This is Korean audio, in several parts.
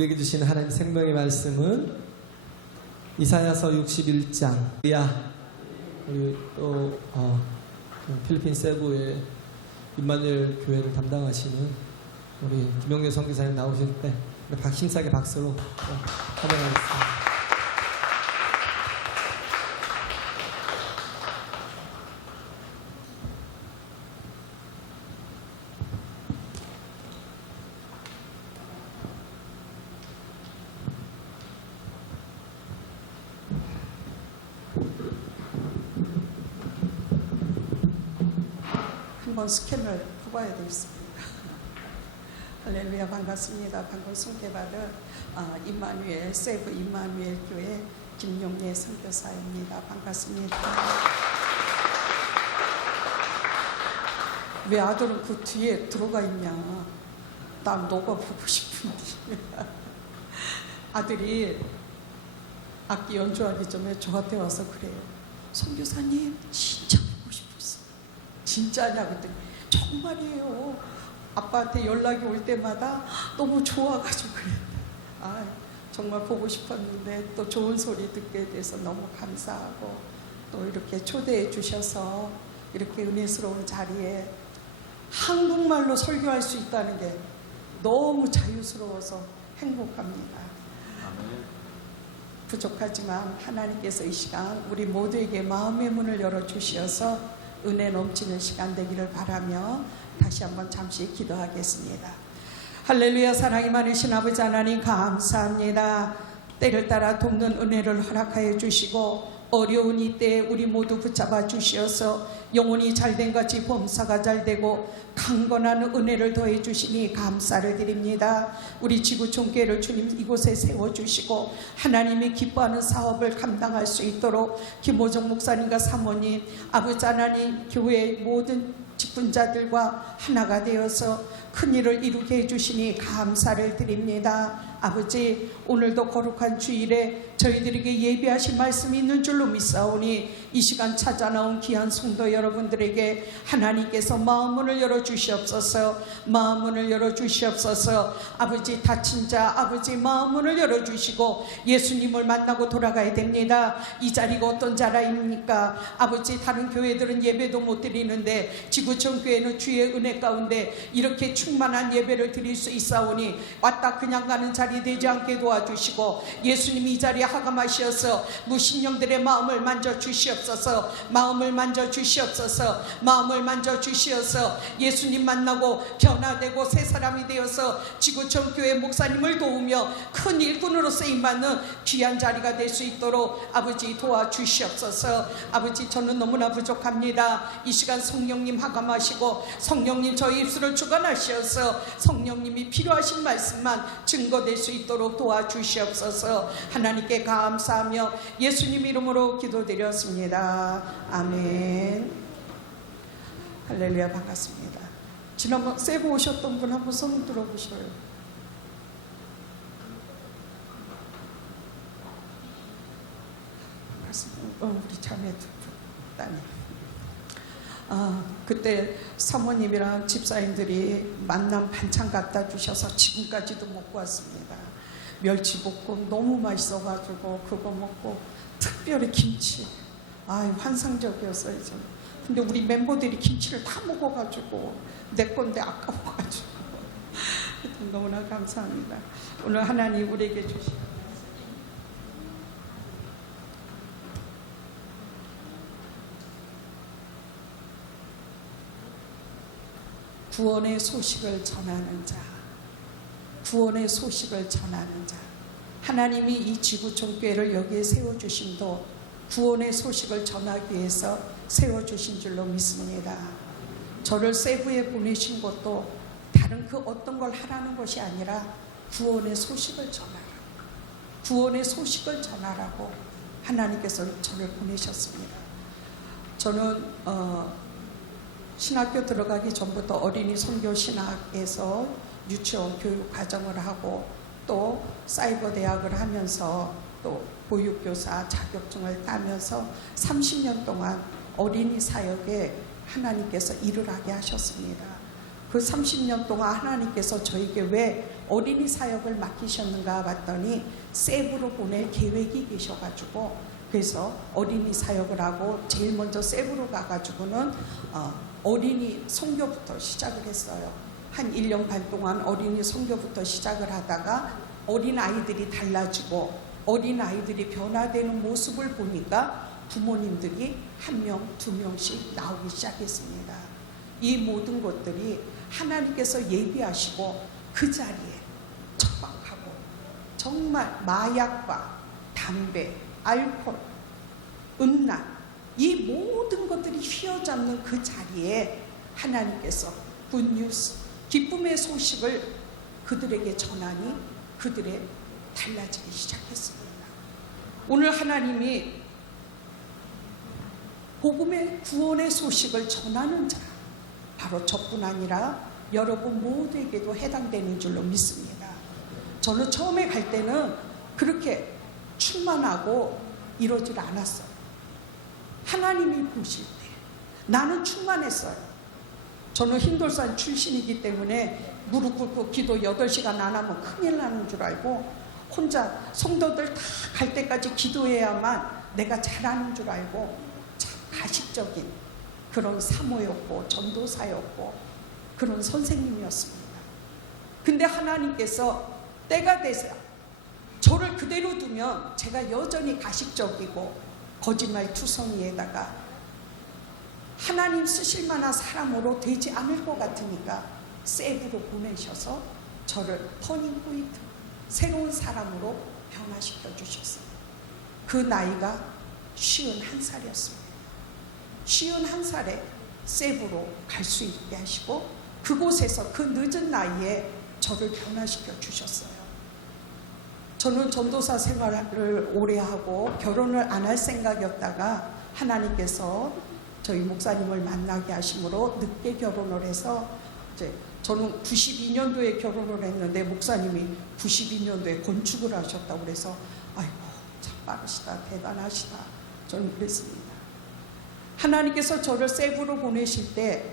우리에게 주시는 하나님 생명의 말씀은 이사야서 61장. 우리 또 필리핀 세부의 임마누엘 교회를 담당하시는 우리 김영렬 선교사님 나오실 때 박심사의 박수로 환영하겠습니다. 한번 스캔을 해봐야 되겠습니다. 할렐루야, 반갑습니다. 방금 소개받은 임마누엘 세부 임마누엘 교회 김용례 선교사입니다. 반갑습니다. 왜 아들은 그 뒤에 들어가 있냐? 난 너가 보고 싶은데. 아들이 악기 연주하기 전에 저한테 와서 그래요. 선교사님 진짜 보고 싶었어. 진짜냐? 그랬더니 정말이에요. 아빠한테 연락이 올 때마다 너무 좋아가지고 그랬다. 정말 보고 싶었는데 또 좋은 소리 듣게 돼서 너무 감사하고, 또 이렇게 초대해 주셔서 이렇게 은혜스러운 자리에 한국말로 설교할 수 있다는 게 너무 자유스러워서 행복합니다. 부족하지만 하나님께서 이 시간 우리 모두에게 마음의 문을 열어주셔서 은혜 넘치는 시간 되기를 바라며 다시 한번 잠시 기도하겠습니다. 할렐루야. 사랑이 많으신 아버지 하나님 감사합니다. 때를 따라 돕는 은혜를 허락하여 주시고 어려운 이때에 우리 모두 붙잡아 주시어서 영혼이 잘된 같이 범사가 잘되고 강건한 은혜를 더해 주시니 감사를 드립니다. 우리 지구촌교회를 주님 이곳에 세워주시고 하나님이 기뻐하는 사업을 감당할 수 있도록 김호정 목사님과 사모님, 아버지 하나님, 교회의 모든 직분자들과 하나가 되어서 큰 일을 이루게 해주시니 감사를 드립니다. 아버지, 오늘도 거룩한 주일에 저희들에게 예비하신 말씀이 있는 줄로 믿사오니 이 시간 찾아 나온 귀한 성도 여러분들에게 하나님께서 마음문을 열어주시옵소서. 마음문을 열어주시옵소서. 아버지, 다친 자 아버지 마음문을 열어주시고 예수님을 만나고 돌아가야 됩니다. 이 자리가 어떤 자리입니까? 아버지, 다른 교회들은 예배도 못 드리는데 지구촌 교회는 주의 은혜 가운데 이렇게 충만한 예배를 드릴 수 있사오니 왔다 그냥 가는 자리 되지 않게 도와주시고 예수님이 이 자리에 하감하시어서 무신령들의 마음을 만져주시옵소서. 마음을 만져주시옵소서. 마음을 만져주시어서 예수님 만나고 변화되고 새 사람이 되어서 지구촌 교회 목사님을 도우며 큰 일꾼으로 쓰임받는 귀한 자리가 될 수 있도록 아버지 도와주시옵소서. 아버지, 저는 너무나 부족합니다. 이 시간 성령님 하감하시고 성령님 저희 입술을 주관하시어서 성령님이 필요하신 말씀만 증거될 수 있도록 도와주시옵소서. 하나님께 감사하며 예수님 이름으로 기도드렸습니다. 아멘. 할렐루야. 반갑습니다. 지난번 세부 오셨던 분 한번 손 들어보셔요. 우리 자매 따님. 그때 사모님이랑 집사님들이 만남 반찬 갖다 주셔서 지금까지도 먹고 왔습니다. 멸치볶음 너무 맛있어가지고 그거 먹고, 특별히 김치 환상적이었어요. 근데 우리 멤버들이 김치를 다 먹어가지고 내 건데 아까워가지고 너무나 감사합니다. 오늘 하나님 우리에게 주신 구원의 소식을 전하는 자, 구원의 소식을 전하는 자. 하나님이 이 지구촌 교회를 여기에 세워주심도 구원의 소식을 전하기 위해서 세워주신 줄로 믿습니다. 저를 세부에 보내신 것도 다른 그 어떤 걸 하라는 것이 아니라 구원의 소식을 전하라, 구원의 소식을 전하라고 하나님께서 저를 보내셨습니다. 저는 신학교 들어가기 전부터 어린이 선교 신학에서 유치원 교육 과정을 하고 또 사이버 대학을 하면서 또 보육교사 자격증을 따면서 30년 동안 어린이 사역에 하나님께서 일을 하게 하셨습니다. 그 30년 동안 하나님께서 저에게 왜 어린이 사역을 맡기셨는가 봤더니 세부로 보낼 계획이 계셔가지고, 그래서 어린이 사역을 하고 제일 먼저 세부로 가가지고는 어린이 선교부터 시작을 했어요. 한 1년 반 동안 어린이 선교부터 시작을 하다가 어린 아이들이 달라지고 어린 아이들이 변화되는 모습을 보니까 부모님들이 1명, 2명씩 나오기 시작했습니다. 이 모든 것들이 하나님께서 예비하시고 그 자리에 척박하고 정말 마약과 담배, 알코올, 음란, 이 모든 것들이 휘어잡는 그 자리에 하나님께서 굿뉴스, 기쁨의 소식을 그들에게 전하니 그들의 달라지기 시작했습니다. 오늘 하나님이 복음의 구원의 소식을 전하는 자, 바로 저뿐 아니라 여러분 모두에게도 해당되는 줄로 믿습니다. 저는 처음에 갈 때는 그렇게 충만하고 이러질 않았어요. 하나님이 보실 때 나는 충만했어요. 저는 흰돌산 출신이기 때문에 무릎 꿇고 기도 8시간 안 하면 큰일 나는 줄 알고 혼자 성도들 다 갈 때까지 기도해야만 내가 잘하는 줄 알고 참 가식적인 그런 사모였고 전도사였고 그런 선생님이었습니다. 근데 하나님께서 때가 돼서 저를 그대로 두면 제가 여전히 가식적이고 거짓말 투성이에다가 하나님 쓰실 만한 사람으로 되지 않을 것 같으니까 세부로 보내셔서 저를 터닝 포인트, 새로운 사람으로 변화시켜 주셨어요. 그 나이가 51살이었습니다. 51살에 세부로 갈 수 있게 하시고 그곳에서 그 늦은 나이에 저를 변화시켜 주셨어요. 저는 전도사 생활을 오래 하고 결혼을 안 할 생각이었다가 하나님께서 저희 목사님을 만나게 하심으로 늦게 결혼을 해서 이제 저는 92년도에 결혼을 했는데 목사님이 92년도에 건축을 하셨다고 그래서 아이고 참 빠르시다, 대단하시다, 저는 그랬습니다. 하나님께서 저를 세부로 보내실 때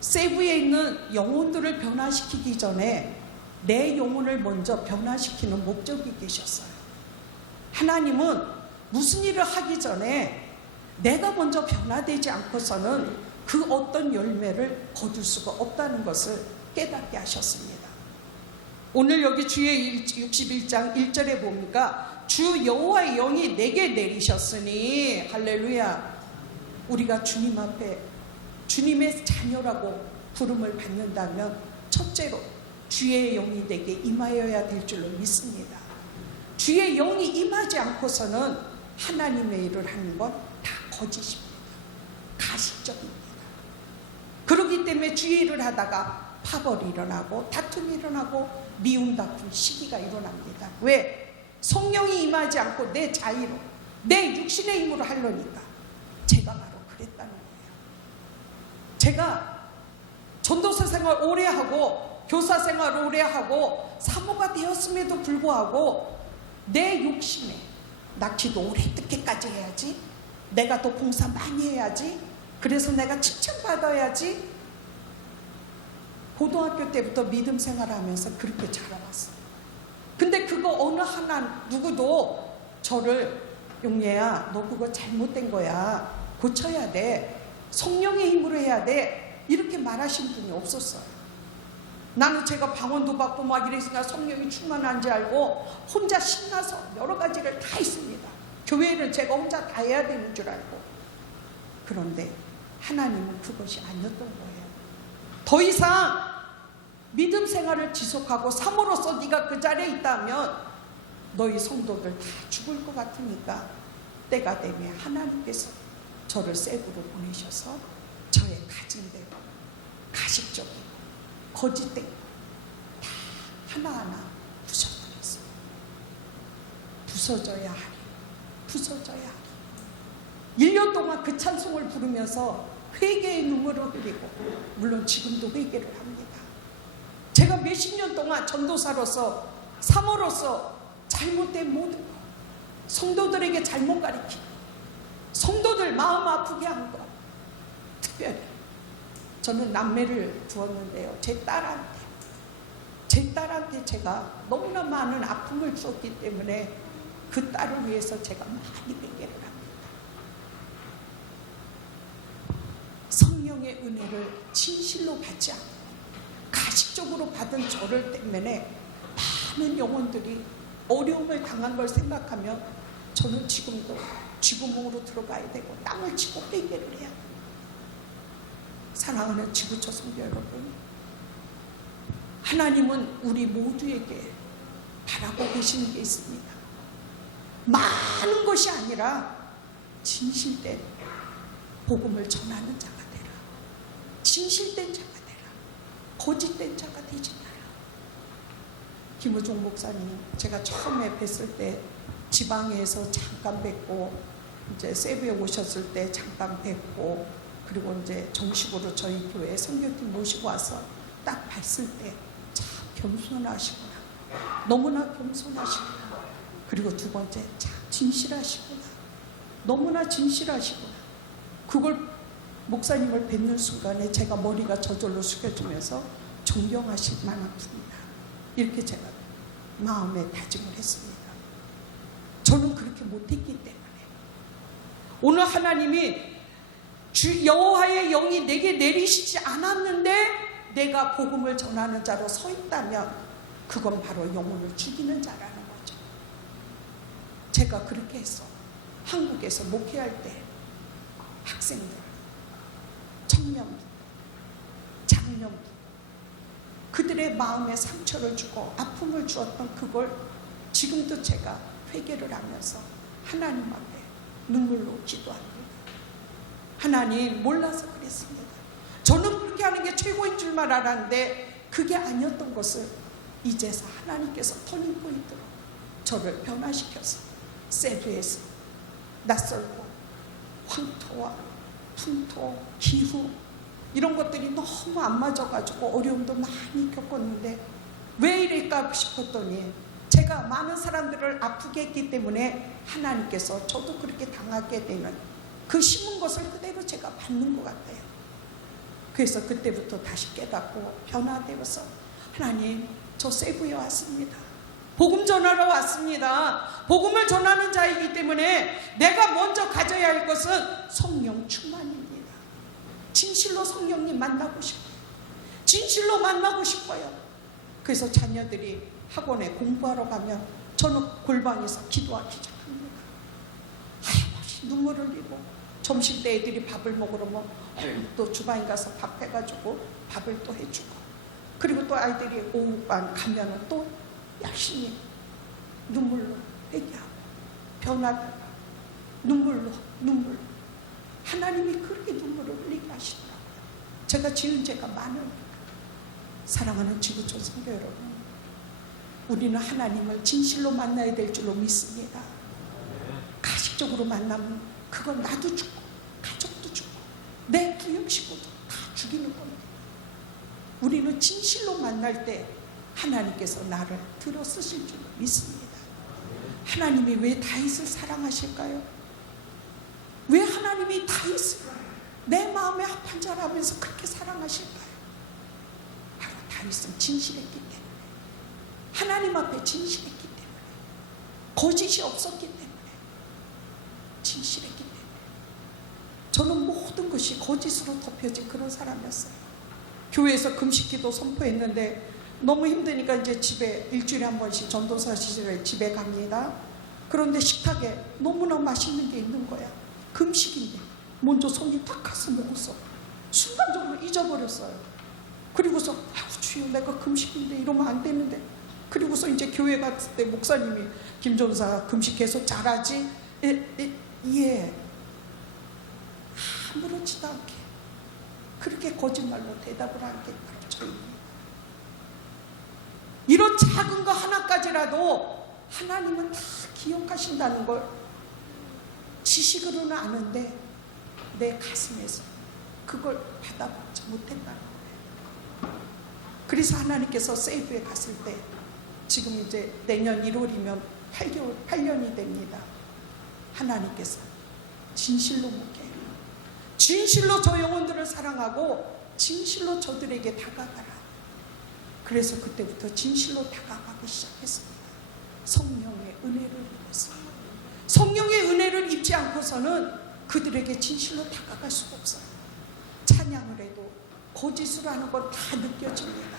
세부에 있는 영혼들을 변화시키기 전에 내 영혼을 먼저 변화시키는 목적이 계셨어요. 하나님은 무슨 일을 하기 전에 내가 먼저 변화되지 않고서는 그 어떤 열매를 거둘 수가 없다는 것을 깨닫게 하셨습니다. 오늘 여기 주의 61장 1절에 보니까 주 여호와의 영이 내게 내리셨으니 할렐루야. 우리가 주님 앞에 주님의 자녀라고 부름을 받는다면 첫째로 주의 영이 내게 임하여야 될 줄로 믿습니다. 주의 영이 임하지 않고서는 하나님의 일을 하는 건 다 거짓입니다. 가식적입니다. 그렇기 때문에 주의 일을 하다가 파벌이 일어나고 다툼이 일어나고 미움 다툼 시기가 일어납니다. 왜? 성령이 임하지 않고 내 자의로 내 육신의 힘으로 하려니까. 제가 바로 그랬다는 거예요. 제가 전도사 생활 오래 하고 교사 생활 오래 하고 사모가 되었음에도 불구하고 내 욕심에 나 기도 오래 늦게까지 해야지, 내가 더 봉사 많이 해야지, 그래서 내가 칭찬받아야지. 고등학교 때부터 믿음 생활하면서 그렇게 자라왔어요. 근데 그거 어느 하나 누구도 저를 용예야 너 그거 잘못된 거야, 고쳐야 돼, 성령의 힘으로 해야 돼, 이렇게 말하신 분이 없었어요. 나는 제가 방언도 받고 막 이랬으니까 성령이 충만한지 알고 혼자 신나서 여러 가지를 다 했습니다. 교회를 제가 혼자 다 해야 되는 줄 알고. 그런데 하나님은 그것이 아니었던 거예요. 더 이상 믿음 생활을 지속하고 삶으로서 네가 그 자리에 있다면 너희 성도들 다 죽을 것 같으니까 때가 되면 하나님께서 저를 세부로 보내셔서 저의 가진 대로 가식적이고 거짓된 다 하나하나 부숴버렸어요. 부서져야 하리, 부서져야 하리. 1년 동안 그 찬송을 부르면서 회개의 눈물을 흘리고, 물론 지금도 회개를 합니다. 제가 몇십 년 동안 전도사로서 사모로서 잘못된 모든 것, 성도들에게 잘못 가르치고 성도들 마음 아프게 한 것, 특별히 저는 남매를 두었는데요. 제 딸한테 제가 너무나 많은 아픔을 주었기 때문에 그 딸을 위해서 제가 많이 베개를 합니다. 성령의 은혜를 진실로 받지 않고 가식적으로 받은 저를 때문에 많은 영혼들이 어려움을 당한 걸 생각하면 저는 지금도 쥐구멍으로 들어가야 되고 땅을 치고 베개를 해야 돼요. 사랑하는 지구촌 성도 여러분, 하나님은 우리 모두에게 바라고 계시는 게 있습니다. 많은 것이 아니라 진실된 복음을 전하는 자가 되라. 진실된 자가 되라. 거짓된 자가 되지 마라. 김우중 목사님, 제가 처음에 뵀을 때 지방에서 잠깐 뵙고 이제 세부에 오셨을 때 잠깐 뵙고 그리고 이제 정식으로 저희 교회 선교팀 모시고 와서 딱 봤을 때 참 겸손하시구나. 너무나 겸손하시구나. 그리고 두 번째 참 진실하시구나. 너무나 진실하시구나. 그걸 목사님을 뵙는 순간에 제가 머리가 저절로 숙여지면서 존경하실 만합니다. 이렇게 제가 마음에 다짐을 했습니다. 저는 그렇게 못했기 때문에 오늘 하나님이 여호와의 영이 내게 내리시지 않았는데 내가 복음을 전하는 자로 서 있다면 그건 바로 영혼을 죽이는 자라는 거죠. 제가 그렇게 해서 한국에서 목회할 때 학생들, 청년부, 장년부 그들의 마음에 상처를 주고 아픔을 주었던 그걸 지금도 제가 회개를 하면서 하나님 앞에 눈물로 기도합니다. 하나님, 몰라서 그랬습니다. 저는 그렇게 하는 게 최고인 줄만 알았는데 그게 아니었던 것을 이제서 하나님께서 터닝포인트로 저를 변화시켜서 세부에서 낯설고 황토와 풍토, 기후 이런 것들이 너무 안 맞아가지고 어려움도 많이 겪었는데 왜 이럴까 싶었더니 제가 많은 사람들을 아프게 했기 때문에 하나님께서 저도 그렇게 당하게 되는 그 심은 것을 그대로 제가 받는 것 같아요. 그래서 그때부터 다시 깨닫고 변화되어서 하나님, 저 세부에 왔습니다. 복음 전하러 왔습니다. 복음을 전하는 자이기 때문에 내가 먼저 가져야 할 것은 성령 충만입니다. 진실로 성령님 만나고 싶어요. 진실로 만나고 싶어요. 그래서 자녀들이 학원에 공부하러 가면 저는 골방에서 기도하기 시작합니다. 하염없이 눈물을 흘리고 점심 때 애들이 밥을 먹으러 또 주방에 가서 밥 해가지고 밥을 또 해주고 그리고 또 아이들이 오후반 가면 또 열심히 눈물로 회개하고 변화되고 눈물로 하나님이 그렇게 눈물을 흘리게 하시더라고요. 제가 지은 죄가 많으니까. 사랑하는 지구촌 성도 여러분, 우리는 하나님을 진실로 만나야 될 줄로 믿습니다. 가식적으로 만나면 그건 나도 죽고 가족도 죽고 내 부역식구도 다 죽이는 겁니다. 우리는 진실로 만날 때 하나님께서 나를 들어 쓰실 줄로 믿습니다. 하나님이 왜 다윗을 사랑하실까요? 왜 하나님이 다윗을 내 마음에 합한 자라면서 그렇게 사랑하실까요? 바로 다윗은 진실했기 때문에, 하나님 앞에 진실했기 때문에, 거짓이 없었기 때문에, 진실했기 때문에. 저는 모든 것이 거짓으로 덮여진 그런 사람이었어요. 교회에서 금식기도 선포했는데 너무 힘드니까 이제 집에 일주일에 한 번씩 전도사 시절에 집에 갑니다. 그런데 식탁에 너무나 맛있는 게 있는 거야. 금식인데 먼저 손이 탁 가서 먹었어. 순간적으로 잊어버렸어요. 그리고서 아우 주여, 내가 금식인데 이러면 안 되는데. 그리고서 이제 교회 갔을 때 목사님이 김 전사 금식 계속 잘하지? 예. 아무렇지도 않게 그렇게 거짓말로 대답을 하는 게 바로 저입니다. 이런 작은 거 하나까지라도 하나님은 다 기억하신다는 걸 지식으로는 아는데 내 가슴에서 그걸 받아보지 못했다는 거예요. 그래서 하나님께서 세이브에 갔을 때 지금 이제 내년 1월이면 8년이 됩니다. 하나님께서 진실로 목회해요. 진실로 저 영혼들을 사랑하고 진실로 저들에게 다가가라. 그래서 그때부터 진실로 다가가기 시작했습니다. 성령의 은혜를 입어서. 성령의 은혜를 입지 않고서는 그들에게 진실로 다가갈 수가 없어요. 찬양을 해도 거짓으로 하는 건 다 느껴집니다.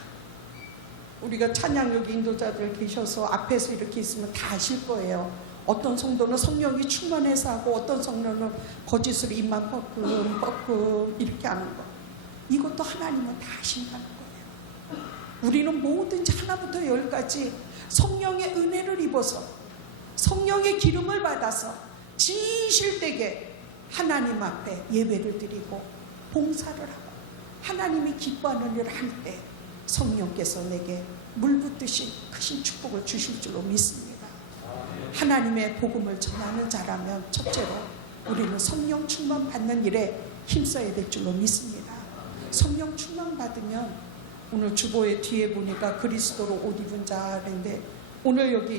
우리가 찬양 여기 인도자들 계셔서 앞에서 이렇게 있으면 다 아실 거예요. 어떤 성도는 성령이 충만해서 하고 어떤 성도는 거짓으로 입만 뻐끔 이렇게 하는 거. 이것도 하나님은 다 아신다는 거예요. 우리는 뭐든지 하나부터 열까지 성령의 은혜를 입어서 성령의 기름을 받아서 진실되게 하나님 앞에 예배를 드리고 봉사를 하고 하나님이 기뻐하는 일을 할 때 성령께서 내게 물붓듯이 크신 축복을 주실 줄로 믿습니다. 하나님의 복음을 전하는 자라면 첫째로 우리는 성령 충만 받는 일에 힘써야 될 줄로 믿습니다. 성령 충만 받으면 오늘 주보의 뒤에 보니까 그리스도로 옷 입은 자인데 오늘 여기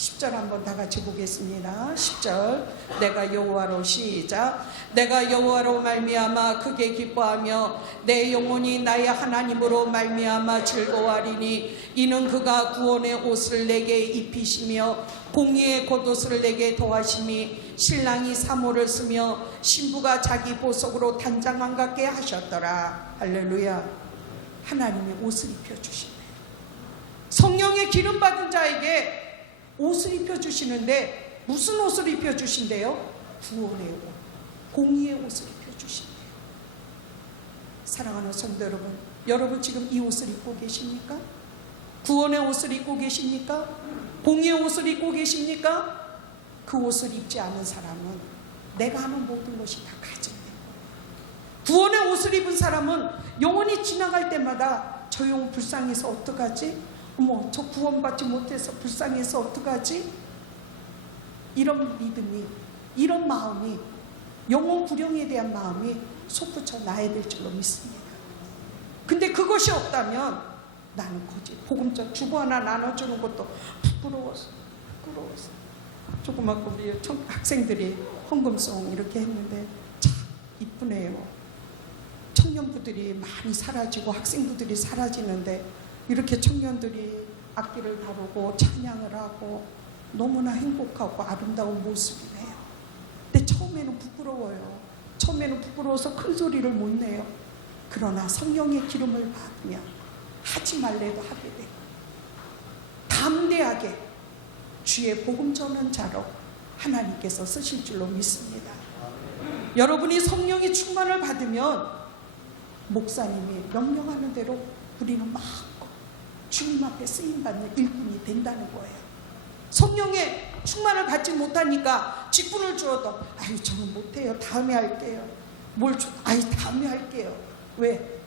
10절 한번 다 같이 보겠습니다. 10절 내가 여호와로 시작. 내가 여호와로 말미암아 크게 기뻐하며 내 영혼이 나의 하나님으로 말미암아 즐거워하리니 이는 그가 구원의 옷을 내게 입히시며 공의의 겉옷을 내게 더하심이 신랑이 사모를 쓰며 신부가 자기 보석으로 단장만 같게 하셨더라. 할렐루야. 하나님이 옷을 입혀주신대요. 성령의 기름 받은 자에게 옷을 입혀주시는데 무슨 옷을 입혀주신대요? 구원의 옷, 공의의 옷을 입혀주신대요. 사랑하는 성도 여러분, 여러분 지금 이 옷을 입고 계십니까? 구원의 옷을 입고 계십니까? 공의의 옷을 입고 계십니까? 그 옷을 입지 않은 사람은 내가 하는 모든 것이 다 가증돼요. 구원의 옷을 입은 사람은 영원히 지나갈 때마다 저 영혼 불쌍해서 어떡하지? 어머, 저 구원받지 못해서 불쌍해서 어떡하지? 이런 믿음이, 이런 마음이, 영혼 구령에 대한 마음이 솟구쳐 나야 될 줄로 믿습니다. 근데 그것이 없다면 나는 거짓, 복음적 주보 하나 나눠주는 것도 부끄러워서. 조그맣고 우리 학생들이 헌금송 이렇게 했는데 참 이쁘네요. 청년부들이 많이 사라지고 학생부들이 사라지는데 이렇게 청년들이 악기를 다루고 찬양을 하고 너무나 행복하고 아름다운 모습이네요. 근데 처음에는 부끄러워요. 처음에는 부끄러워서 큰 소리를 못 내요. 그러나 성령의 기름을 받으면 하지 말래도 하게 되고 담대하게 주의 복음 전하는 자로 하나님께서 쓰실 줄로 믿습니다. 여러분이 성령의 충만을 받으면 목사님이 명령하는 대로 우리는 마음껏 주님 앞에 쓰임받는 일꾼이 된다는 거예요. 성령의 충만을 받지 못하니까 직분을 주어도 아유 저는 못해요. 다음에 할게요. 다음에 할게요. 왜?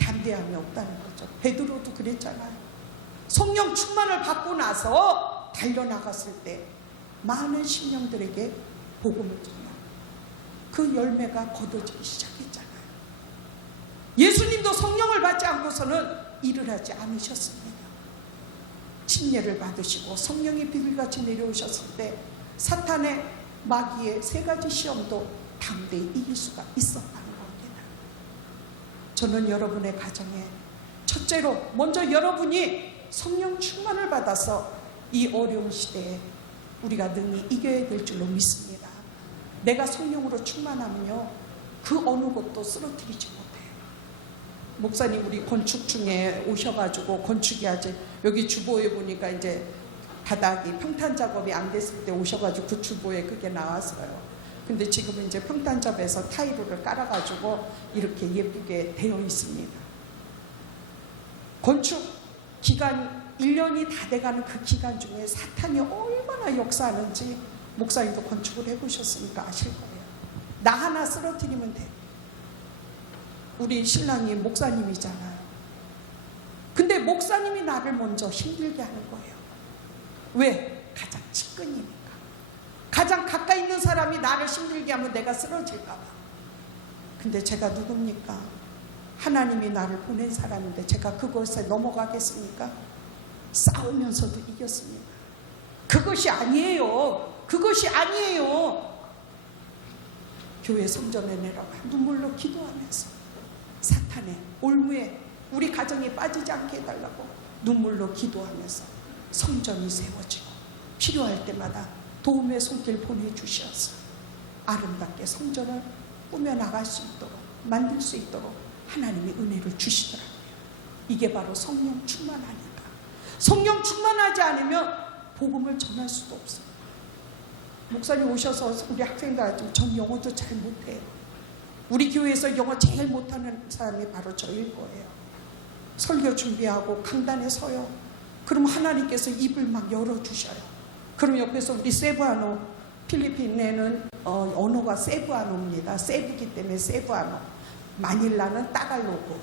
담대함이 없다는 거죠. 베드로도 그랬잖아요. 성령 충만을 받고 나서 달려나갔을 때 많은 심령들에게 복음을 전하고 그 열매가 거둬지기 시작했잖아요. 예수님도 성령을 받지 않고서는 일을 하지 않으셨습니다. 침례를 받으시고 성령의 비밀같이 내려오셨을 때 사탄의 마귀의 세 가지 시험도 담대히 이길 수가 있었다는 겁니다. 저는 여러분의 가정에 첫째로 먼저 여러분이 성령 충만을 받아서 이 어려운 시대에 우리가 능히 이겨야 될 줄로 믿습니다. 내가 성령으로 충만하면요 그 어느 것도 쓰러뜨리지 못해요. 목사님 우리 건축 중에 오셔가지고 건축이 아직 여기 주보에 보니까 이제 바닥이 평탄 작업이 안 됐을 때 오셔가지고 그 주보에 그게 나왔어요. 근데 지금 이제 평탄 작업에서 타일을 깔아가지고 이렇게 예쁘게 되어 있습니다. 건축 기간 1년이 다 돼가는 그 기간 중에 사탄이 얼마나 역사하는지 목사님도 건축을 해보셨으니까 아실 거예요. 나 하나 쓰러뜨리면 돼요. 우리 신랑이 목사님이잖아요. 근데 목사님이 나를 먼저 힘들게 하는 거예요. 왜? 가장 측근이니까. 가장 가까이 있는 사람이 나를 힘들게 하면 내가 쓰러질까 봐. 근데 제가 누굽니까? 하나님이 나를 보낸 사람인데 제가 그것에 넘어가겠습니까? 싸우면서도 이겼습니다. 그것이 아니에요. 그것이 아니에요. 교회 성전에 내려가 눈물로 기도하면서 사탄의 올무에 우리 가정이 빠지지 않게 해달라고 눈물로 기도하면서 성전이 세워지고 필요할 때마다 도움의 손길 보내주셔서 아름답게 성전을 꾸며나갈 수 있도록 만들 수 있도록 하나님이 은혜를 주시더라고요. 이게 바로 성령 충만하니까. 성령 충만하지 않으면 복음을 전할 수도 없어요. 목사님 오셔서 우리 학생들 전 영어도 잘 못해요. 우리 교회에서 영어 제일 못하는 사람이 바로 저일 거예요. 설교 준비하고 강단에 서요. 그럼 하나님께서 입을 막 열어주셔요. 그럼 옆에서 우리 세부아노, 필리핀에는 언어가 세부아노입니다. 세부기 때문에 세부아노. 마닐라는 따갈로그.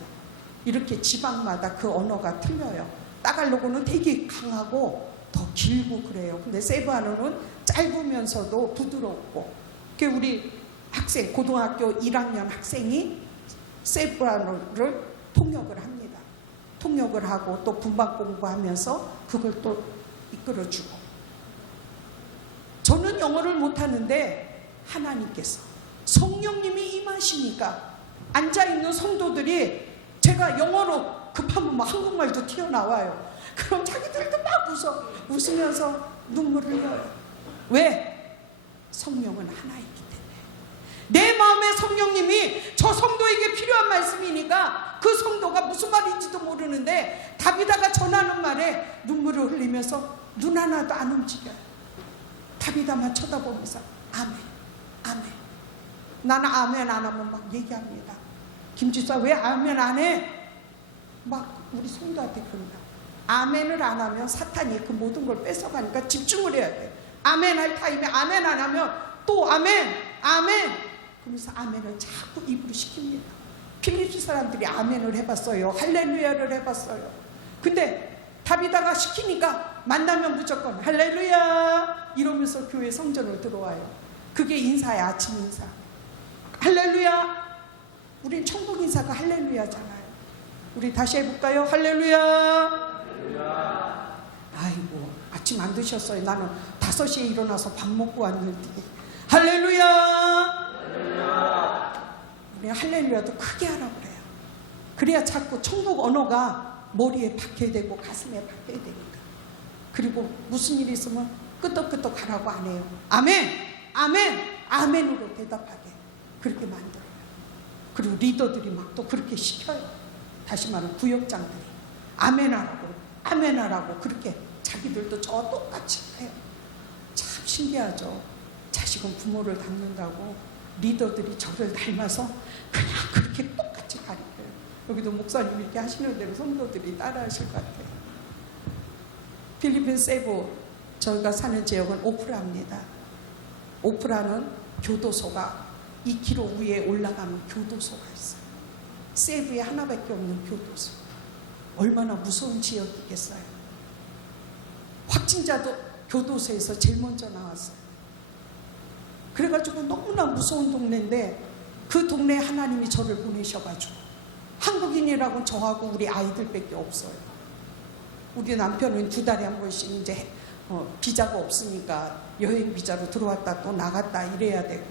이렇게 지방마다 그 언어가 틀려요. 따갈로그는 되게 강하고 더 길고 그래요. 근데 세부아노는 짧으면서도 부드럽고. 그 우리 학생, 고등학교 1학년 학생이 세부아노를 통역을 합니다. 통역을 하고 또 분반 공부하면서 그걸 또 이끌어주고. 저는 영어를 못하는데 하나님께서 성령님이 임하시니까 앉아있는 성도들이 제가 영어로 급하면 막 한국말도 튀어나와요. 그럼 자기들도 막 웃으면서 눈물을 흘려요. 왜? 성령은 하나이기 때문에. 내 마음에 성령님이 저 성도에게 필요한 말씀이니까 그 성도가 무슨 말인지도 모르는데 다비다가 전하는 말에 눈물을 흘리면서 눈 하나도 안 움직여요. 다비다만 쳐다보면서 아멘, 아멘. 나는 아멘 안 하면 막 얘기합니다. 김지사 왜 아멘 안 해? 막 우리 성도한테 그런다. 아멘을 안 하면 사탄이 그 모든 걸 뺏어가니까 집중을 해야 돼. 아멘 할 타임에 아멘 안 하면 또 아멘, 아멘. 그러면서 아멘을 자꾸 입으로 시킵니다. 필리핀 사람들이 아멘을 해봤어요. 할렐루야를 해봤어요. 근데 다비다가 시키니까 만나면 무조건 할렐루야 이러면서 교회 성전을 들어와요. 그게 인사야. 아침 인사. 할렐루야. 우린 천국 인사가 할렐루야잖아요. 우리 다시 해볼까요? 할렐루야. 아이고 아침 안 드셨어요. 나는 5시에 일어나서 밥 먹고 왔는데 할렐루야. 우리 할렐루야도 크게 하라고 그래요. 그래야 자꾸 천국 언어가 머리에 박혀야 되고 가슴에 박혀야 되니까. 그리고 무슨 일이 있으면 끄떡끄떡 하라고 안 해요. 아멘, 아멘, 아멘으로 대답하게 그렇게 만들어요. 그리고 리더들이 막 또 그렇게 시켜요. 다시 말하면 구역장들이 아멘하라고, 아멘하라고 그렇게 자기들도 저와 똑같이 해요. 참 신기하죠. 자식은 부모를 닮는다고 리더들이 저를 닮아서 그냥 그렇게 똑같이 가르쳐요. 여기도 목사님 이렇게 하시는 대로 성도들이 따라하실 것 같아요. 필리핀 세부, 저희가 사는 지역은 오프라입니다. 오프라는 교도소가 2km 위에 올라가면 교도소가 있어요. 세부에 하나밖에 없는 교도소. 얼마나 무서운 지역이겠어요. 확진자도 교도소에서 제일 먼저 나왔어요. 그래가지고 너무나 무서운 동네인데 그 동네에 하나님이 저를 보내셔가지고 한국인이라고 저하고 우리 아이들밖에 없어요. 우리 남편은 2달에 한 번씩 이제 비자가 없으니까 여행 비자로 들어왔다 또 나갔다 이래야 되고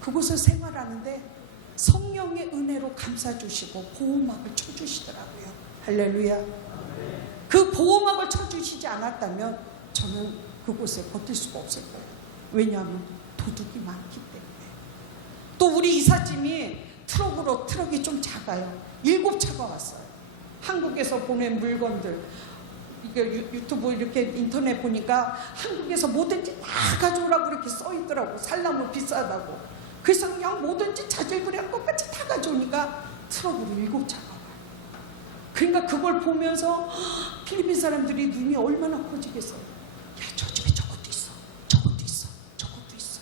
그곳을 생활하는데 성령의 은혜로 감싸주시고 보호막을 쳐주시더라고요. 할렐루야. 그 보호막을 쳐주시지 않았다면 저는 그곳에 버틸 수가 없을 거예요. 왜냐하면 도둑이 많기 때문에. 또 우리 이삿짐이 트럭이 좀 작아요. 7차가 왔어요. 한국에서 보낸 물건들. 이게 유튜브 이렇게 인터넷 보니까 한국에서 뭐든지 다 가져오라고 이렇게 써 있더라고. 살라면 비싸다고. 그래서 그냥 뭐든지 자질구레한 것까지 다 가져오니까 트럭으로 7차가 와요. 그러니까 그걸 보면서 필리핀 사람들이 눈이 얼마나 커지겠어요. 야, 저 집에 저것도 있어. 저것도 있어. 저것도 있어.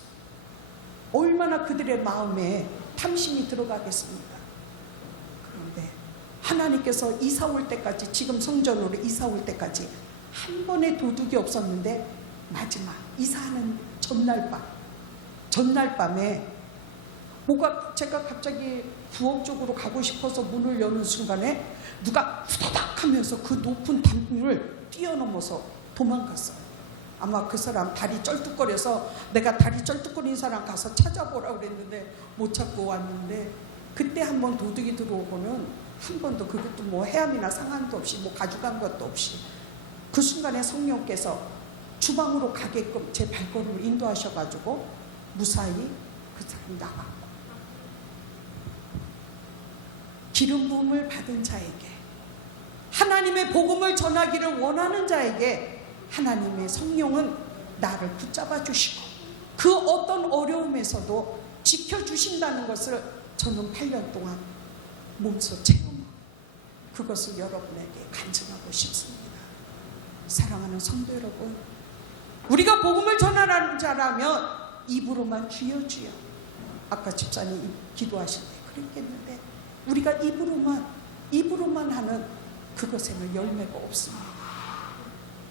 얼마나 그들의 마음에 탐심이 들어가겠습니까? 그런데 하나님께서 이사 올 때까지, 지금 성전으로 이사 올 때까지 한 번의 도둑이 없었는데 마지막 이사하는 전날 밤에 제가 갑자기 부엌 쪽으로 가고 싶어서 문을 여는 순간에 누가 후다닥 하면서 그 높은 담을 뛰어넘어서 도망갔어요. 아마 그 사람 다리 쩔뚝거려서 내가 다리 쩔뚝거린 사람 가서 찾아보라고 그랬는데 못 찾고 왔는데 그때 한번 도둑이 들어오고는 한 번도 그것도 뭐 해함이나 상함도 없이 뭐 가져간 것도 없이 그 순간에 성령께서 주방으로 가게끔 제 발걸음을 인도하셔가지고 무사히 그 사람이 나갔고, 기름 부음을 받은 자에게, 하나님의 복음을 전하기를 원하는 자에게 하나님의 성령은 나를 붙잡아 주시고 그 어떤 어려움에서도 지켜주신다는 것을 저는 8년 동안 몸소 체험하고 그것을 여러분에게 간증하고 싶습니다. 사랑하는 성도 여러분, 우리가 복음을 전하는 자라면 입으로만 주여 주여, 아까 집사님 기도하실 때 그랬겠는데 우리가 입으로만 하는 그것에는 열매가 없습니다.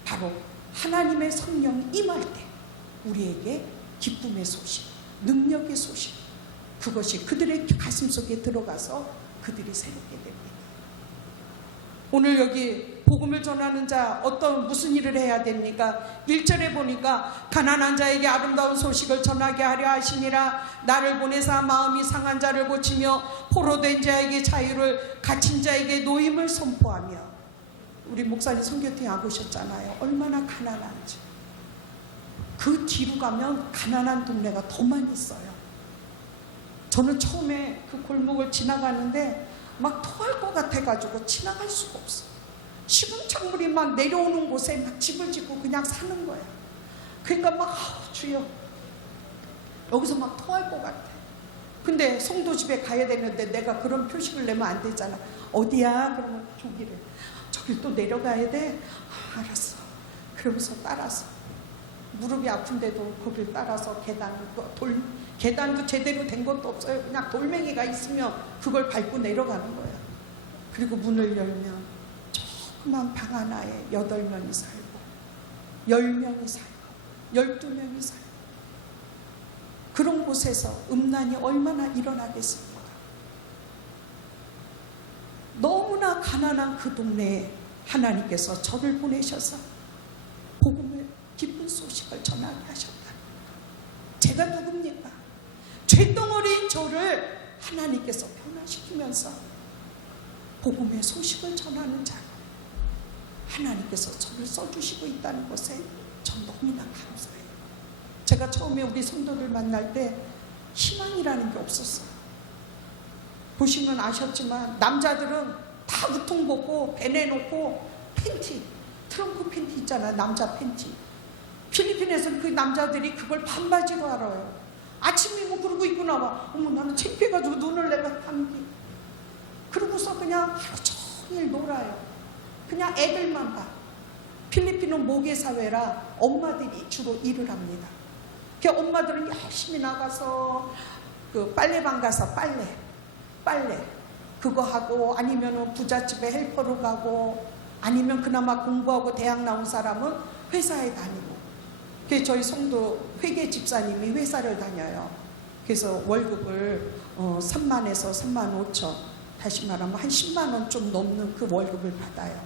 바로 하나님의 성령이 임할 때 우리에게 기쁨의 소식, 능력의 소식, 그것이 그들의 가슴 속에 들어가서 그들이 새롭게 됩니다. 오늘 여기 복음을 전하는 자 무슨 일을 해야 됩니까? 1절에 보니까 가난한 자에게 아름다운 소식을 전하게 하려 하시니라. 나를 보내사 마음이 상한 자를 고치며 포로된 자에게 자유를, 갇힌 자에게 노임을 선포하며. 우리 목사님 선교팀 와보셨잖아요. 얼마나 가난한지. 그 뒤로 가면 가난한 동네가 더 많이 있어요. 저는 처음에 그 골목을 지나가는데 막 토할 것 같아가지고 지나갈 수가 없어. 시금창물이 막 내려오는 곳에 막 집을 짓고 그냥 사는 거야. 그러니까 막 주여, 여기서 막 토할 것 같아. 근데 성도 집에 가야 되는데 내가 그런 표식을 내면 안 되잖아. 어디야? 그러면 저길 또 내려가야 돼? 알았어. 그러면서 따라서 무릎이 아픈데도 거길 따라서 계단도 제대로 된 것도 없어요. 그냥 돌멩이가 있으면 그걸 밟고 내려가는 거예요. 그리고 문을 열면 조그만 방 하나에 8명이 살고 10명이 살고 12명이 살고, 그런 곳에서 음란이 얼마나 일어나겠습니까? 너무나 가난한 그 동네에 하나님께서 저를 보내셔서 복음을, 기쁜 소식을 전하게 하셨다. 제가 누굽니까? 죄덩어리인 저를 하나님께서 변화시키면서 복음의 소식을 전하는 자로 하나님께서 저를 써주시고 있다는 것에 전 너무나 감사해요. 제가 처음에 우리 성도들 만날 때 희망이라는 게 없었어요. 보시면 아셨지만 남자들은 다 우통 벗고 배 내놓고 팬티, 트렁크 팬티 있잖아, 남자 팬티. 필리핀에서는 그 남자들이 그걸 반바지로 알아요. 아침에 뭐 그러고 입고 나와. 어머, 나는 창피해가지고 눈을 내가 감기. 그러고서 그냥 하루 종일 놀아요. 그냥 애들만 봐. 필리핀은 모계사회라 엄마들이 주로 일을 합니다. 그 엄마들은 열심히 나가서 그 빨래방 가서 빨래 그거 하고, 아니면은 부잣집에 헬퍼로 가고, 아니면 그나마 공부하고 대학 나온 사람은 회사에 다니고. 저희 성도 회계 집사님이 회사를 다녀요. 그래서 월급을 3만에서 3만 5천, 다시 말하면 한 10만 원 좀 넘는 그 월급을 받아요.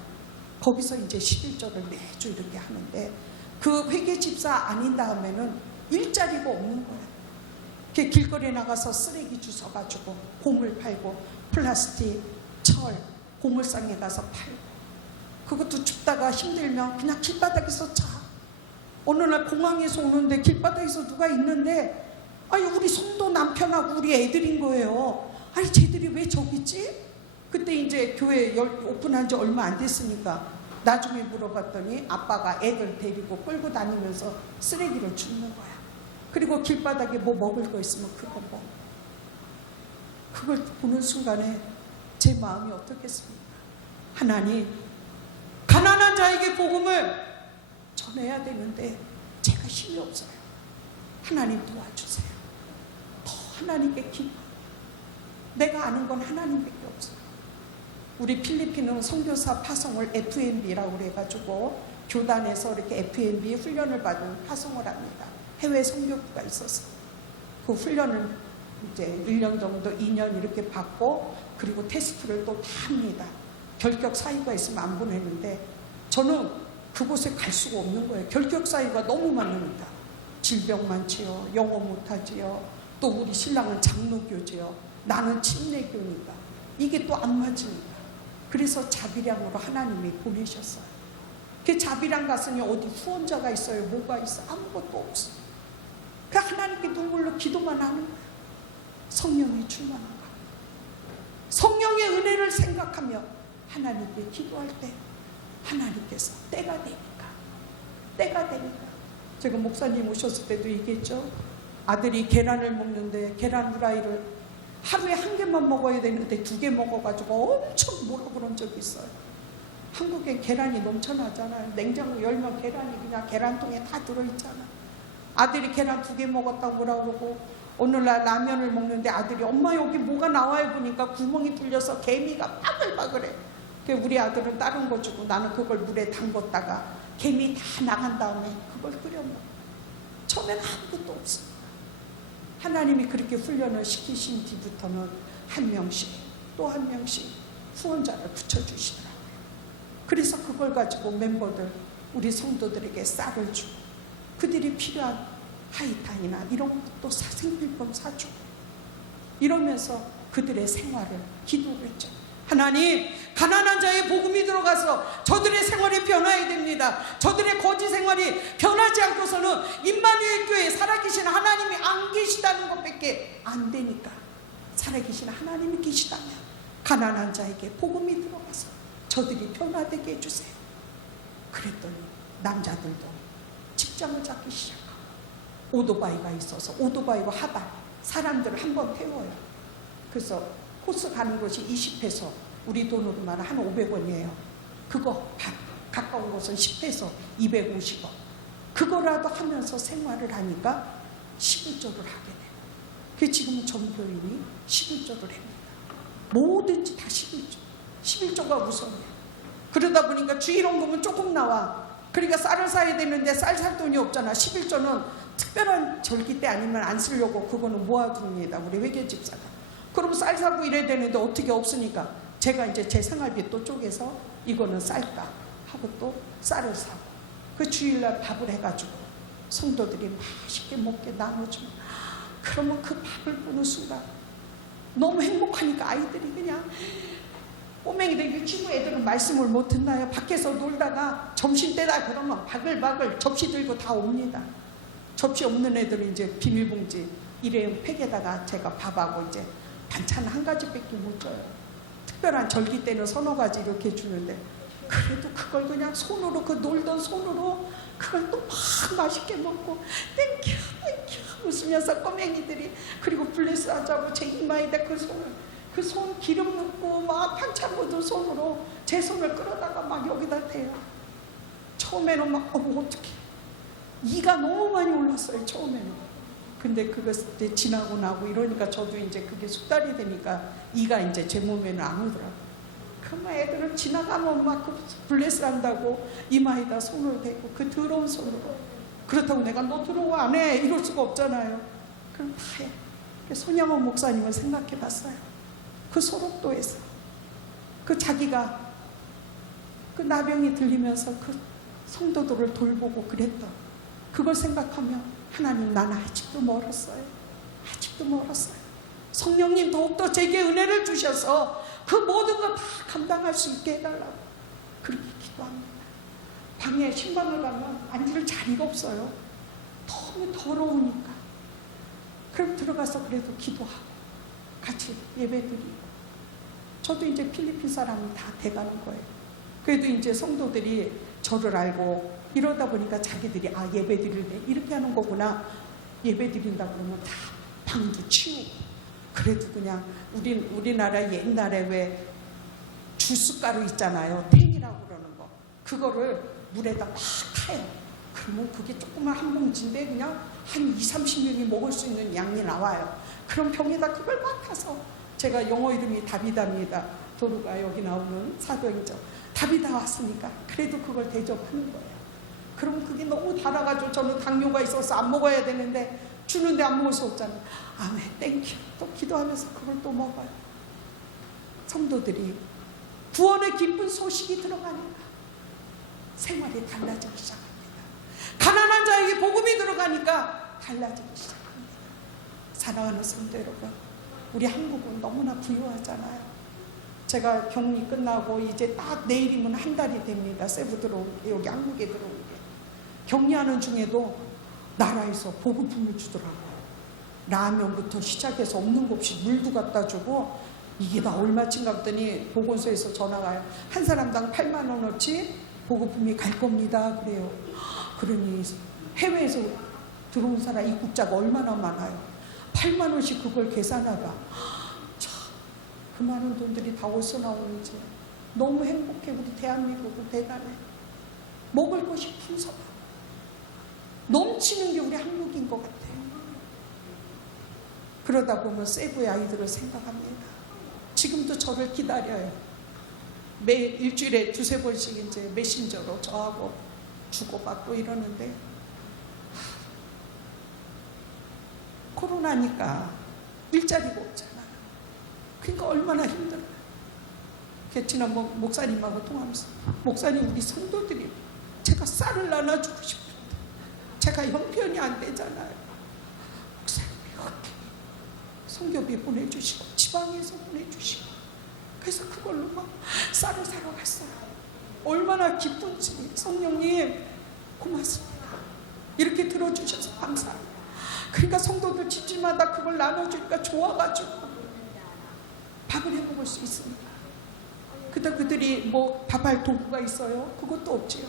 거기서 이제 11조를 매주 이렇게 하는데, 그 회계 집사 아닌 다음에는 일자리가 없는 거예요. 길거리에 나가서 쓰레기 주워가지고 고물 팔고, 플라스틱, 철, 고물상에 가서 팔고, 그것도 춥다가 힘들면 그냥 길바닥에서 자. 어느 날 공항에서 오는데 길바닥에서 누가 있는데, 아니 우리 성도 남편하고 우리 애들인 거예요. 아니 쟤들이 왜 저기 있지? 그때 이제 교회 오픈한 지 얼마 안 됐으니까 나중에 물어봤더니 아빠가 애들 데리고 끌고 다니면서 쓰레기를 줍는 거야. 그리고 길바닥에 뭐 먹을 거 있으면 그걸 보는 순간에 제 마음이 어떻겠습니까? 하나님, 가난한 자에게 복음을 전해야 되는데 제가 힘이 없어요. 하나님 도와주세요. 더 하나님께 기도. 내가 아는 건 하나님밖에 없어요. 우리 필리핀은 선교사 파송을 FMB라고 그래가지고 교단에서 이렇게 FMB 훈련을 받은 파송을 합니다. 해외 선교부가 있어서 그 훈련을 이제 1년 정도 2년 이렇게 받고, 그리고 테스트를 또 다 합니다. 결격 사유가 있으면 안 보내는데 저는 그곳에 갈 수가 없는 거예요. 결격 사유가 너무 많으니까. 질병 많지요, 영어 못하지요, 또 우리 신랑은 장로교지요. 나는 침례교니까 이게 또 안 맞으니까. 그래서 자비량으로 하나님이 보내셨어요. 그 자비량 갔으니 어디 후원자가 있어요? 뭐가 있어? 아무것도 없어. 그 하나님께 눈물로 기도만 하는 거예요. 성령이 충만한 거예요. 성령의 은혜를 생각하며 하나님께 기도할 때 하나님께서 때가 되니까 제가 목사님 오셨을 때도 얘기했죠. 아들이 계란을 먹는데 계란 후라이를 하루에 한 개만 먹어야 되는데 2개 먹어가지고 엄청 뭐라 그런 적이 있어요. 한국에 계란이 넘쳐나잖아요. 냉장고 열면 계란이 그냥 계란통에 다 들어있잖아요. 아들이 계란 2개 먹었다고 뭐라 그러고, 오늘날 라면을 먹는데 아들이 엄마 여기 뭐가 나와요 보니까 구멍이 뚫려서 개미가 바글바글해. 우리 아들은 다른 거 주고 나는 그걸 물에 담궜다가 개미 다 나간 다음에 그걸 끓여 먹어. 처음엔 아무것도 없어. 하나님이 그렇게 훈련을 시키신 뒤부터는 한 명씩 또 한 명씩 후원자를 붙여주시더라고요. 그래서 그걸 가지고 멤버들, 우리 성도들에게 쌀을 주고, 그들이 필요한 하이탄이나 이런 것도 생필품 사주고, 이러면서 그들의 생활을 기도를 했죠. 하나님, 가난한 자의 복음이 들어가서 저들의 생활이 변화해야 됩니다. 저들의 거지 생활이 변하지 않고서는 임마누엘 교회에 살아계신 하나님이 안 계시다는 것밖에 안 되니까, 살아계신 하나님이 계시다면 가난한 자에게 복음이 들어가서 저들이 변화되게 해주세요. 그랬더니 남자들도 직장을 잡기 시작하고, 오토바이가 있어서 오토바이로 하다 사람들을 한번 태워요. 그래서 코스 가는 곳이 20페소, 우리 돈으로 말하면 한 500원이에요. 그거 가까운 곳은 10페소, 250원. 그거라도 하면서 생활을 하니까 11조를 하게 돼요. 그 지금은 전교인이 11조를 합니다. 뭐든지 다 11조. 11조가 우선이에요. 그러다 보니까 주일원금은 조금 나와. 그러니까 쌀을 사야 되는데 쌀 살 돈이 없잖아. 11조는 특별한 절기 때 아니면 안 쓰려고 그거는 모아둡니다. 우리 회계집사가. 그럼 쌀 사고 이래야 되는데 어떻게 없으니까 제가 이제 제 생활비 또 쪼개서 이거는 쌀까 하고 또 쌀을 사고, 그 주일날 밥을 해가지고 성도들이 맛있게 먹게 나눠주면, 그러면 그 밥을 보는 순간 너무 행복하니까 아이들이 그냥, 꼬맹이들 유치부 애들은 말씀을 못 듣나요? 밖에서 놀다가 점심때다 그러면 바글바글 접시 들고 다 옵니다. 접시 없는 애들은 이제 비닐봉지 일회용 팩에다가 제가 밥하고 이제 반찬 한 가지밖에 못 줘요. 특별한 절기 때는 서너 가지 이렇게 주는데, 그래도 그걸 그냥 손으로, 그 놀던 손으로 그걸 또 막 맛있게 먹고 땡큐 웃으면서 꼬맹이들이, 그리고 블레스 하자고 제 이마에다 그 손 기름 묻고 막 반찬 묻은 손으로 제 손을 끌어다가 막 여기다 대요. 처음에는 막 어떡해, 이가 너무 많이 올랐어요 처음에는. 근데 그거 지나고 나고 이러니까 저도 이제 그게 숙달이 되니까 이가 이제 제 몸에는 안 오더라고요. 그러면 애들은 지나가면 막 그 블레스 한다고 이마에다 손을 대고, 그 더러운 손으로. 그렇다고 내가 너 들어와 안 해 이럴 수가 없잖아요. 그럼 다 해. 손양원 목사님을 생각해 봤어요. 그 소록도에서 그 자기가 그 나병이 들리면서 그 성도들을 돌보고 그랬던 그걸 생각하면, 하나님 나는 아직도 멀었어요. 아직도 멀었어요. 성령님 더욱더 제게 은혜를 주셔서 그 모든 거 다 감당할 수 있게 해달라고 그렇게 기도합니다. 방에 신방을 가면 앉을 자리가 없어요. 너무 더러우니까. 그럼 들어가서 그래도 기도하고 같이 예배드리고. 저도 이제 필리핀 사람이 다 돼가는 거예요. 그래도 이제 성도들이 저를 알고 이러다 보니까 자기들이 예배 드릴 때 이렇게 하는 거구나. 예배 드린다 그러면 다 방도 치우고. 그래도 그냥 우리나라 옛날에 왜 주스가루 있잖아요. 탱이라고 그러는 거. 그거를 물에다 막 타요. 그러면 그게 조그만 한 봉지인데 그냥 한 20-30명이 먹을 수 있는 양이 나와요. 그럼 병에다 그걸 막 타서, 제가 영어 이름이 다비다입니다. 도루가 여기 나오는 사도행전. 다비다 왔으니까 그래도 그걸 대접하는 거예요. 그럼 그게 너무 달아가지고 저는 당뇨가 있어서 안 먹어야 되는데 주는데 안 먹을 수 없잖아요. 아멘, 땡큐. 또 기도하면서 그걸 또 먹어요. 성도들이 구원의 기쁜 소식이 들어가니까 생활이 달라지기 시작합니다. 가난한 자에게 복음이 들어가니까 달라지기 시작합니다. 사랑하는 성도 여러분, 우리 한국은 너무나 부유하잖아요. 제가 격리 끝나고 이제 딱 내일이면 한 달이 됩니다. 세부 들어온 게, 여기 한국에 들어온 게. 격리하는 중에도 나라에서 보급품을 주더라고요. 라면부터 시작해서 없는 것 없이 물도 갖다 주고, 이게 다 얼마쯤가 했더니 보건소에서 전화가 와요. 한 사람당 8만 원어치 보급품이 갈 겁니다. 그래요. 그러니 해외에서 들어온 사람 입국자가 얼마나 많아요. 8만 원씩 그걸 계산하가. 참, 그 많은 돈들이 다 어디서 나오는지. 너무 행복해. 우리 대한민국은 대단해. 먹을 것이 풍성하고 넘치는 게 우리 한국인 것 같아요. 그러다 보면 세부의 아이들을 생각합니다. 지금도 저를 기다려요. 매일 일주일에 2-3번씩 이제 메신저로 저하고 주고받고 이러는데, 코로나니까 일자리가 없잖아요. 그러니까 얼마나 힘들어요. 지난번 목사님하고 통화하면서, 목사님, 우리 성도들이 제가 쌀을 나눠주고 싶은데 제가 형편이 안 되잖아요. 목사님이 어떻게 성교비 보내주시고 지방에서 보내주시고, 그래서 그걸로 막 쌀을 사러 갔어요. 얼마나 기쁜지. 성령님 고맙습니다. 이렇게 들어주셔서 감사합니다. 그러니까 성도들 집집마다 그걸 나눠주니까 좋아가지고 밥을 해먹을 수 있습니다. 그때 그들이 뭐 밥할 도구가 있어요? 그것도 없지요.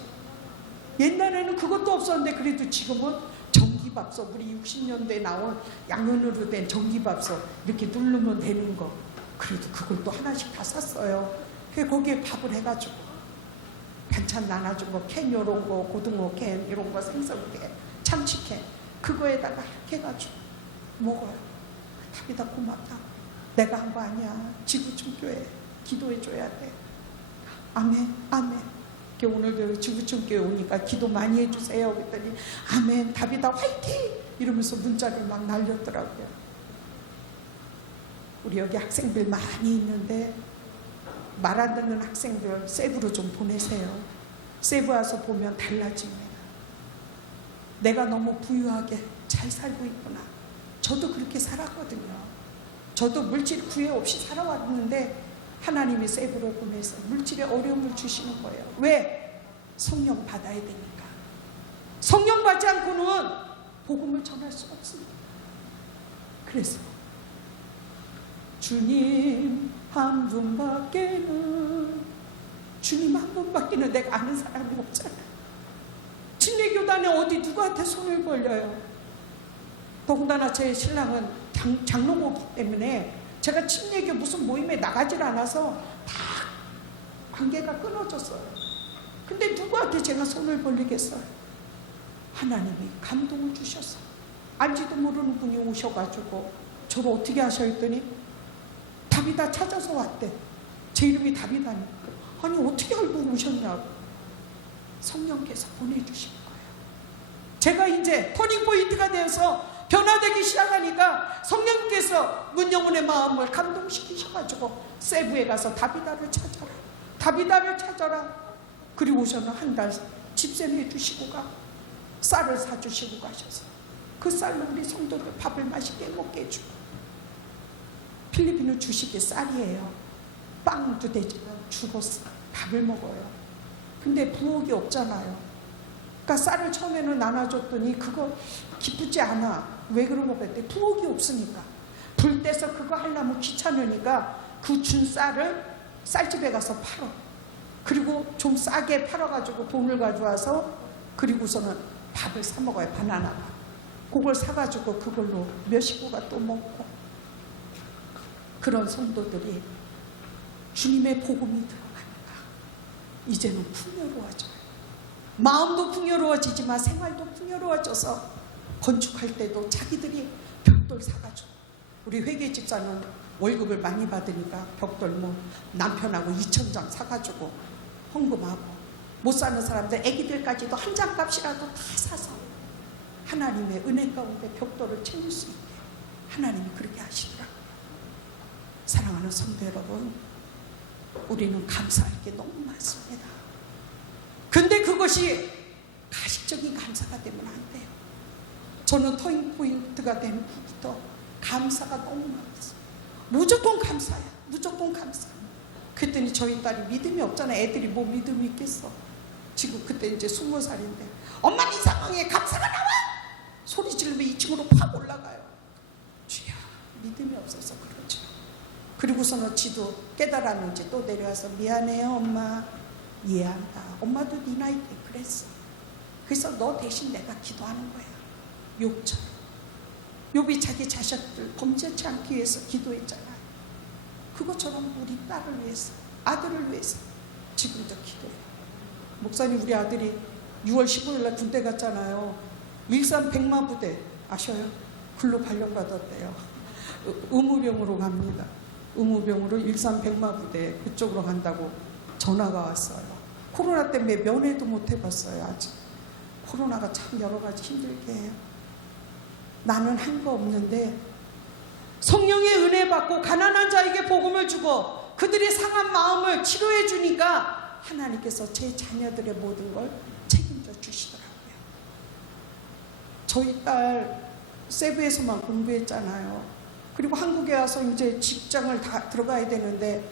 옛날에는 그것도 없었는데 그래도 지금은 전기밥솥, 우리 60년대에 나온 양은으로 된 전기밥솥, 이렇게 누르면 되는 거, 그래도 그걸 또 하나씩 다 샀어요. 그래서 거기에 밥을 해가지고 반찬 나눠준 거, 캔 요런 거, 고등어 캔 이런 거, 생선캔, 참치캔, 그거에다가 이렇게 해가지고 먹어요. 답이 다 고맙다. 내가 한 거 아니야. 지구촌교회 기도해줘야 돼. 아멘, 아멘. 오늘도 지구촌교회 오니까 기도 많이 해주세요. 그랬더니 아멘, 답이다, 화이팅! 이러면서 문자를 막 날렸더라고요. 우리 여기 학생들 많이 있는데 말 안 듣는 학생들 세부로 좀 보내세요. 세부 와서 보면 달라집니다. 내가 너무 부유하게 잘 살고 있구나. 저도 그렇게 살았거든요. 저도 물질 구애 없이 살아왔는데 하나님이 세부로 보내서 물질의 어려움을 주시는 거예요. 왜? 성령 받아야 되니까. 성령 받지 않고는 복음을 전할 수 없습니다. 그래서 주님 한 분밖에는, 주님 한 분밖에는 내가 아는 사람이 없잖아요. 침례교단에 어디 누구한테 손을 벌려요. 더군다나 제 신랑은 장로고기 때문에 제가 침례교 무슨 모임에 나가질 않아서 다 관계가 끊어졌어요. 근데 누구한테 제가 손을 벌리겠어요? 하나님이 감동을 주셔서 알지도 모르는 분이 오셔가지고 저를 어떻게 하셔 했더니 다비다 찾아서 왔대. 제 이름이 다비다니까. 아니 어떻게 알고 오셨냐고. 성령께서 보내주신 거예요. 제가 이제 터닝포인트가 되어서 변화되기 시작하니까 성령께서 문영훈의 마음을 감동시키셔가지고 세부에 가서 다비다를 찾아라, 다비다를 찾아라. 그리고서는 한 달 집세내 주시고 가 쌀을 사주시고 가셔서 그 쌀로 우리 성도들 밥을 맛있게 먹게 해주고. 필리핀은 주식이 쌀이에요. 빵도 되지만 주로 밥을 먹어요. 근데 부엌이 없잖아요. 그러니까 쌀을 처음에는 나눠줬더니 그거 기쁘지 않아. 왜 그런 거 봤더니 부엌이 없으니까. 불 떼서 그거 하려면 귀찮으니까 그 준 쌀을 쌀집에 가서 팔어. 그리고 좀 싸게 팔아가지고 돈을 가져와서 그리고서는 밥을 사 먹어요. 바나나 밥. 그걸 사가지고 그걸로 몇 식구가 또 먹고. 그런 성도들이 주님의 복음이 들어가니까 이제는 풍요로워져요. 마음도 풍요로워지지만 생활도 풍요로워져서 건축할 때도 자기들이 벽돌 사가지고, 우리 회계 집사는 월급을 많이 받으니까 벽돌 뭐 남편하고 2,000장 사가지고 헌금하고, 못 사는 사람들 애기들까지도 한 장 값이라도 다 사서 하나님의 은혜 가운데 벽돌을 채울 수 있게 하나님이 그렇게 하시더라고요. 사랑하는 성도 여러분, 우리는 감사할 게 너무 많습니다. 근데 그것이 가식적인 감사가 되면 안 돼요. 저는 터닝포인트가 된 후부터 감사가 너무 많았어요. 무조건 감사야. 무조건 감사. 그랬더니 저희 딸이 믿음이 없잖아. 애들이 뭐 믿음이 있겠어. 지금 그때 이제 20살인데 엄마는 이 상황에 감사가 나와! 소리 지르면 2층으로 팍 올라가요. 주야, 믿음이 없어서 그러죠. 그리고서는 지도 깨달았는지 또 내려와서 미안해요 엄마. 이해한다. 엄마도 네 나이 때 그랬어. 그래서 너 대신 내가 기도하는 거야. 욥처럼. 욥이 자기 자식들 범죄치 않기 위해서 기도했잖아요. 그것처럼 우리 딸을 위해서, 아들을 위해서 지금도 기도해요. 목사님, 우리 아들이 6월 15일 날 군대 갔잖아요. 일산 백마부대 아셔요? 글로 발령받았대요. 의무병으로 갑니다. 의무병으로 일산 백마부대 그쪽으로 간다고 전화가 왔어요. 코로나 때문에 면회도 못 해봤어요. 아직 코로나가 참 여러 가지 힘들게 해요. 나는 한 거 없는데 성령의 은혜 받고 가난한 자에게 복음을 주고 그들의 상한 마음을 치료해 주니까 하나님께서 제 자녀들의 모든 걸 책임져 주시더라고요. 저희 딸 세부에서만 공부했잖아요. 그리고 한국에 와서 이제 직장을 다 들어가야 되는데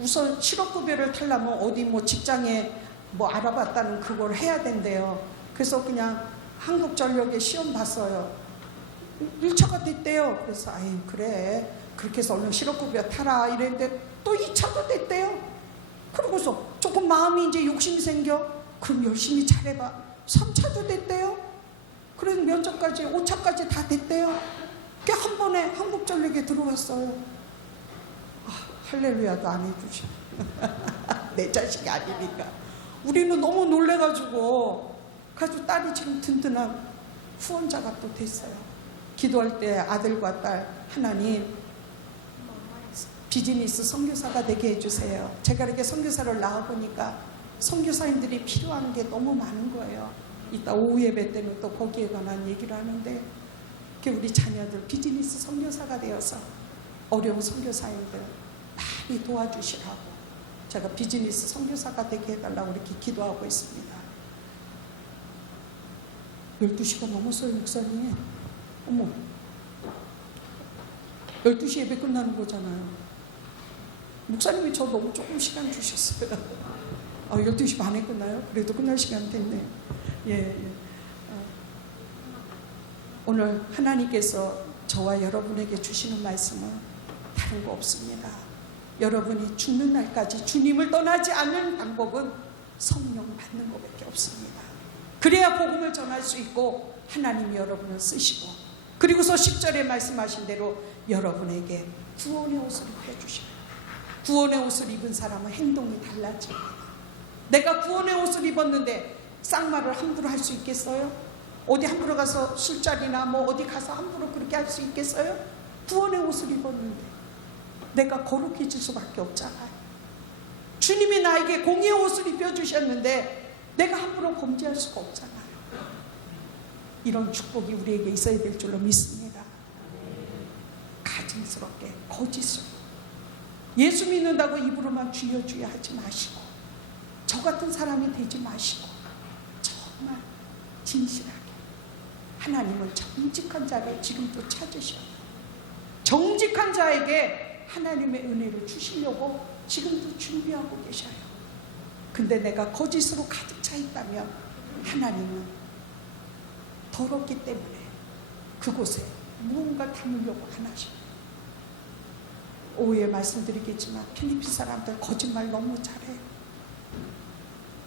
우선 실업급여를 타려면 어디 뭐 직장에 뭐 알아봤다는 그걸 해야 된대요. 그래서 그냥 한국전력에 시험 봤어요. 1차가 됐대요. 그래서 아이 그래 그렇게 해서 얼른 실업급여 타라 이랬는데 또 2차도 됐대요. 그러고서 조금 마음이 이제 욕심이 생겨. 그럼 열심히 잘해봐. 3차도 됐대요. 그래서 면접까지 5차까지 다 됐대요. 그 한 번에 한국전력에 들어왔어요. 아, 할렐루야도 안 해주셔. 내 자식이 아니니까. 우리는 너무 놀래가지고 그래서 딸이 지금 든든한 후원자가 또 됐어요. 기도할 때 아들과 딸 하나님 비즈니스 선교사가 되게 해주세요. 제가 이렇게 선교사를 나와보니까 선교사님들이 필요한 게 너무 많은 거예요. 이따 오후 예배 때는 또 거기에 관한 얘기를 하는데 우리 자녀들 비즈니스 선교사가 되어서 어려운 선교사님들 많이 도와주시라고 제가 비즈니스 선교사가 되게 해달라고 이렇게 기도하고 있습니다. 12시가 넘었어요, 목사님. 어머, 12시 예배 끝나는 거잖아요. 목사님이 저 너무 조금 시간 주셨어요. 12시 반에 끝나요? 그래도 끝날 시간 됐네. 예. 오늘 하나님께서 저와 여러분에게 주시는 말씀은 다른 거 없습니다. 여러분이 죽는 날까지 주님을 떠나지 않는 방법은 성령 받는 것밖에 없습니다. 그래야 복음을 전할 수 있고 하나님이 여러분을 쓰시고 그리고서 10절에 말씀하신 대로 여러분에게 구원의 옷을 입혀주십니다. 구원의 옷을 입은 사람은 행동이 달라집니다. 내가 구원의 옷을 입었는데 쌍말을 함부로 할 수 있겠어요? 어디 함부로 가서 술자리나 뭐 어디 가서 함부로 그렇게 할 수 있겠어요? 구원의 옷을 입었는데 내가 거룩해질 수밖에 없잖아요. 주님이 나에게 공의의 옷을 입혀주셨는데 내가 함부로 범죄할 수가 없잖아요. 이런 축복이 우리에게 있어야 될 줄로 믿습니다. 가증스럽게 거짓으로 예수 믿는다고 입으로만 주여 주여 하지 마시고 저 같은 사람이 되지 마시고 정말 진실하게 하나님은 정직한 자를 지금도 찾으셔요. 정직한 자에게 하나님의 은혜를 주시려고 지금도 준비하고 계셔요. 근데 내가 거짓으로 가득 차 있다면 하나님은 더럽기 때문에 그곳에 무언가 담으려고 하나죠. 오후에 말씀드리겠지만 필리핀 사람들 거짓말 너무 잘해요.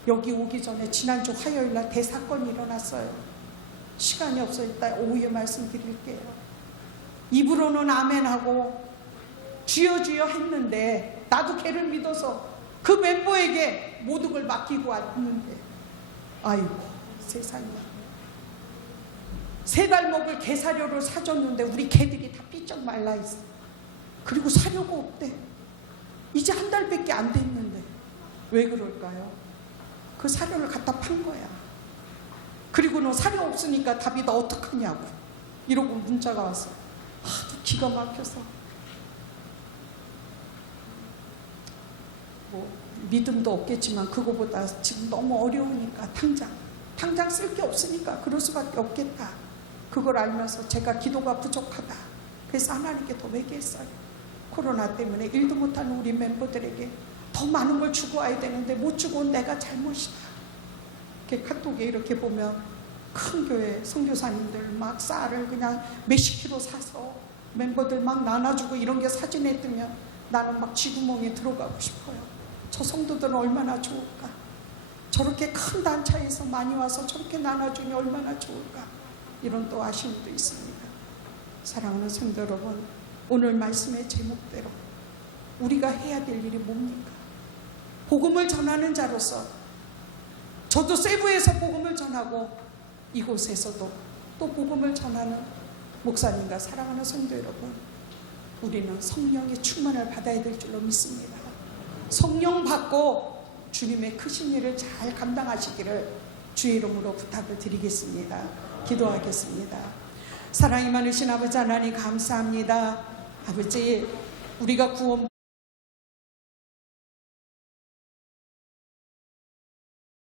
여기 오기 전에 지난주 화요일날 대사건이 일어났어요. 시간이 없어 이따 오후에 말씀드릴게요. 입으로는 아멘하고 주여 주여 했는데 나도 걔를 믿어서 그 멤버에게 모든 걸 맡기고 왔는데 아이고 세상에 3달 먹을 개 사료를 사줬는데 우리 개들이 다 삐쩍 말라있어. 그리고 사료가 없대. 이제 1달밖에 안 됐는데 왜 그럴까요? 그 사료를 갖다 판 거야. 그리고 너 사료 없으니까 답이 너 어떡하냐고 이러고 문자가 왔어. 하도 기가 막혀서 뭐 믿음도 없겠지만 그거보다 지금 너무 어려우니까 당장 쓸 게 없으니까 그럴 수밖에 없겠다. 그걸 알면서 제가 기도가 부족하다. 그래서 하나님께 더 회개했어요. 코로나 때문에 일도 못하는 우리 멤버들에게 더 많은 걸 주고 와야 되는데 못 주고 온 내가 잘못이다. 이렇게 카톡에 이렇게 보면 큰 교회 선교사님들 막 쌀을 그냥 몇십 킬로 사서 멤버들 막 나눠주고 이런 게 사진에 뜨면 나는 막 쥐구멍에 들어가고 싶어요. 저 성도들은 얼마나 좋을까. 저렇게 큰 단체에서 많이 와서 저렇게 나눠주니 얼마나 좋을까. 이런 또 아쉬움도 있습니다. 사랑하는 성도 여러분, 오늘 말씀의 제목대로 우리가 해야 될 일이 뭡니까? 복음을 전하는 자로서 저도 세부에서 복음을 전하고 이곳에서도 또 복음을 전하는 목사님과 사랑하는 성도 여러분, 우리는 성령의 충만을 받아야 될 줄로 믿습니다. 성령 받고 주님의 크신 일을 잘 감당하시기를 주의 이름으로 부탁을 드리겠습니다. 기도하겠습니다. 사랑이 많으신 아버지 하나님 감사합니다. 아버지, 우리가 구원